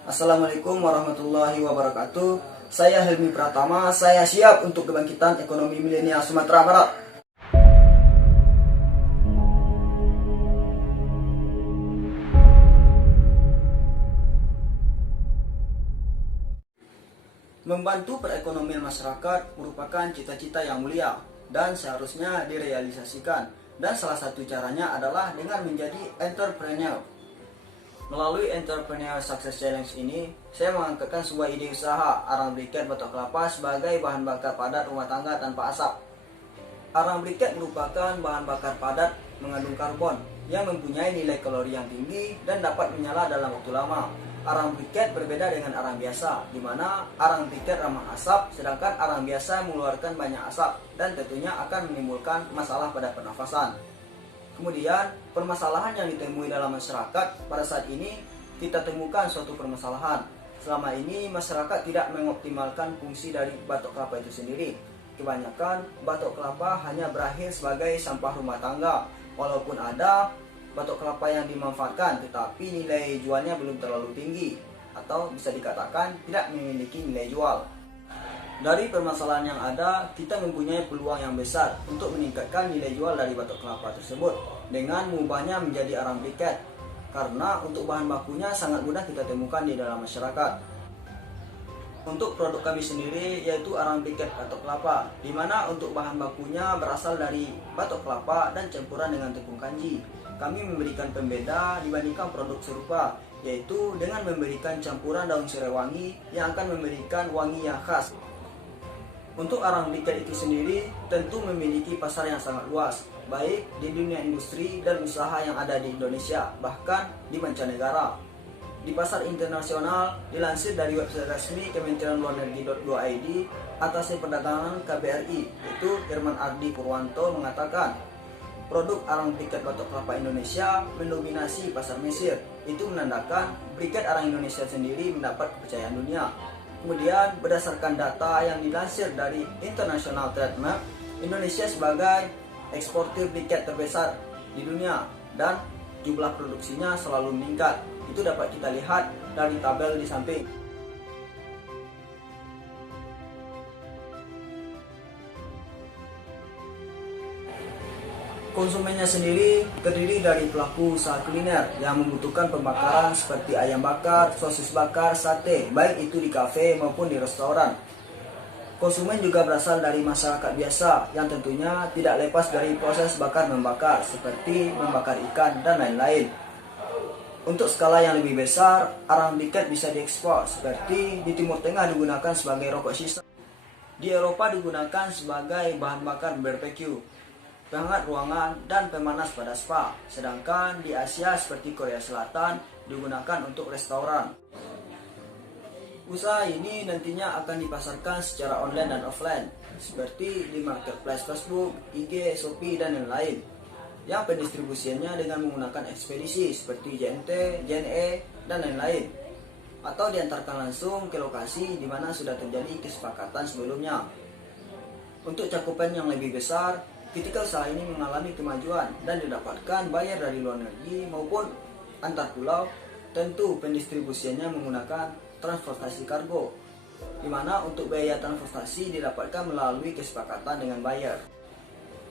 Assalamualaikum warahmatullahi wabarakatuh. Saya Helmi Pratama, saya siap untuk kebangkitan ekonomi milenial Sumatera Barat. Membantu perekonomian masyarakat merupakan cita-cita yang mulia dan seharusnya direalisasikan. Dan salah satu caranya adalah dengan menjadi entrepreneur. Melalui Entrepreneur Success Challenge ini, saya mengangkatkan sebuah ide usaha arang briket batok kelapa sebagai bahan bakar padat rumah tangga tanpa asap. Arang briket merupakan bahan bakar padat mengandung karbon yang mempunyai nilai kalori yang tinggi dan dapat menyala dalam waktu lama. Arang briket berbeda dengan arang biasa, di mana arang briket ramah asap, sedangkan arang biasa mengeluarkan banyak asap dan tentunya akan menimbulkan masalah pada pernafasan. Kemudian, permasalahan yang ditemui dalam masyarakat pada saat ini, kita temukan suatu permasalahan. Selama ini, masyarakat tidak mengoptimalkan fungsi dari batok kelapa itu sendiri. Kebanyakan, batok kelapa hanya berakhir sebagai sampah rumah tangga. Walaupun ada batok kelapa yang dimanfaatkan, tetapi nilai jualnya belum terlalu tinggi, atau bisa dikatakan tidak memiliki nilai jual. Dari permasalahan yang ada, kita mempunyai peluang yang besar untuk meningkatkan nilai jual dari batok kelapa tersebut dengan mengubahnya menjadi arang briket, karena untuk bahan bakunya sangat mudah kita temukan di dalam masyarakat. Untuk produk kami sendiri yaitu arang briket batok kelapa, di mana untuk bahan bakunya berasal dari batok kelapa dan campuran dengan tepung kanji. Kami memberikan pembeda dibandingkan produk serupa, yaitu dengan memberikan campuran daun serai wangi yang akan memberikan wangi yang khas. Untuk arang briket itu sendiri tentu memiliki pasar yang sangat luas, baik di dunia industri dan usaha yang ada di Indonesia, bahkan di mancanegara. Di pasar internasional, dilansir dari website resmi Kementerian Luar Negeri.go.id, Atasé Perdagangan KBRI, yaitu Irman Ardi Purwanto mengatakan, produk arang briket batok kelapa Indonesia mendominasi pasar Mesir. Itu menandakan briket arang Indonesia sendiri mendapat kepercayaan dunia. Kemudian berdasarkan data yang dilansir dari International Trade Map, Indonesia sebagai eksportir briket terbesar di dunia dan jumlah produksinya selalu meningkat. Itu dapat kita lihat dari tabel di samping. Konsumennya sendiri terdiri dari pelaku usaha kuliner yang membutuhkan pembakaran seperti ayam bakar, sosis bakar, sate, baik itu di kafe maupun di restoran. Konsumen juga berasal dari masyarakat biasa yang tentunya tidak lepas dari proses bakar membakar seperti membakar ikan dan lain-lain. Untuk skala yang lebih besar, arang briket bisa diekspor seperti di Timur Tengah digunakan sebagai rokok sisa. Di Eropa digunakan sebagai bahan bakar barbecue, penghangat ruangan, dan pemanas pada spa. Sedangkan di Asia seperti Korea Selatan digunakan untuk restoran. Usaha ini nantinya akan dipasarkan secara online dan offline, seperti di marketplace Facebook, IG, Shopee, dan lain-lain. Yang pendistribusiannya dengan menggunakan ekspedisi seperti JNT, JNE, dan lain-lain. Atau diantarkan langsung ke lokasi di mana sudah terjadi kesepakatan sebelumnya. Untuk cakupan yang lebih besar, ketika usaha ini mengalami kemajuan dan didapatkan bayar dari luar negeri maupun antar pulau, tentu pendistribusiannya menggunakan transportasi kargo, di mana untuk biaya transportasi didapatkan melalui kesepakatan dengan buyer.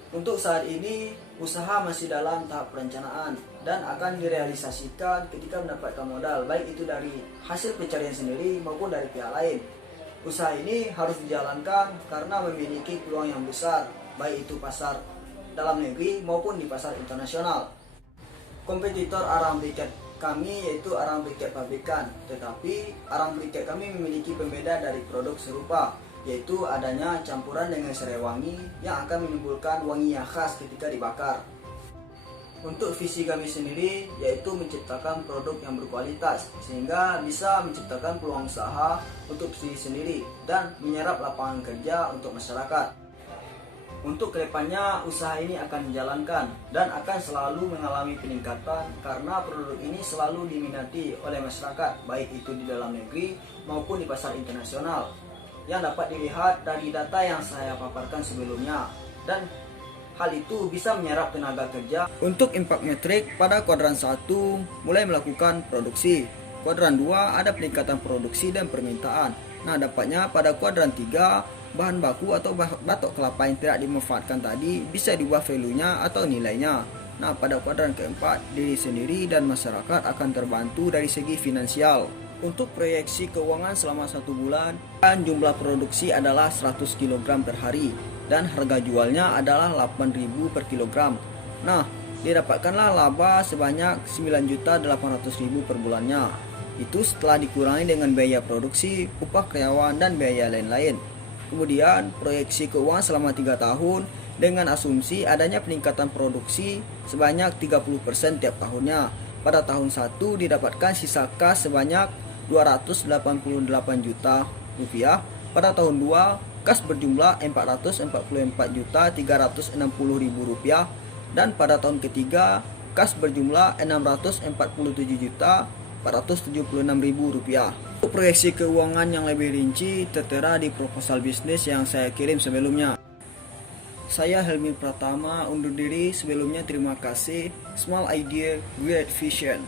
Untuk saat ini, usaha masih dalam tahap perencanaan dan akan direalisasikan ketika mendapatkan modal, baik itu dari hasil pencarian sendiri maupun dari pihak lain. Usaha ini harus dijalankan karena memiliki peluang yang besar, baik itu pasar dalam negeri maupun di pasar internasional. Kompetitor arang briket kami yaitu arang briket pabrikan, tetapi arang briket kami memiliki pembeda dari produk serupa, yaitu adanya campuran dengan serai wangi yang akan menimbulkan wangi yang khas ketika dibakar. Untuk visi kami sendiri yaitu menciptakan produk yang berkualitas sehingga bisa menciptakan peluang usaha untuk diri sendiri dan menyerap lapangan kerja untuk masyarakat. Untuk kedepannya usaha ini akan dijalankan dan akan selalu mengalami peningkatan karena produk ini selalu diminati oleh masyarakat, baik itu di dalam negeri maupun di pasar internasional, yang dapat dilihat dari data yang saya paparkan sebelumnya. Dan hal itu bisa menyerap tenaga kerja. Untuk impact metrik pada kuadran 1 mulai melakukan produksi, Kuadran 2 ada peningkatan produksi dan permintaan. Nah, dapatnya pada kuadran 3, bahan baku atau batok kelapa yang tidak dimanfaatkan tadi bisa diubah value-nya atau nilainya. Nah, pada kuadran keempat, diri sendiri dan masyarakat akan terbantu dari segi finansial. Untuk proyeksi keuangan selama 1 bulan, jumlah produksi adalah 100 kg per hari dan harga jualnya adalah 8.000 per kilogram. Nah, didapatkanlah laba sebanyak 9.800.000 per bulannya. Itu setelah dikurangi dengan biaya produksi, upah karyawan, dan biaya lain-lain. Kemudian, proyeksi keuangan selama 3 tahun dengan asumsi adanya peningkatan produksi sebanyak 30% tiap tahunnya. Pada tahun 1 didapatkan sisa kas sebanyak 288 juta rupiah. Pada tahun 2, kas berjumlah 444.360.000 rupiah. Dan pada tahun ketiga, kas berjumlah 647.476.000 rupiah. Untuk proyeksi keuangan yang lebih rinci tertera di proposal bisnis yang saya kirim sebelumnya. Saya Helmi Pratama undur diri. Sebelumnya terima kasih. Small idea, great vision.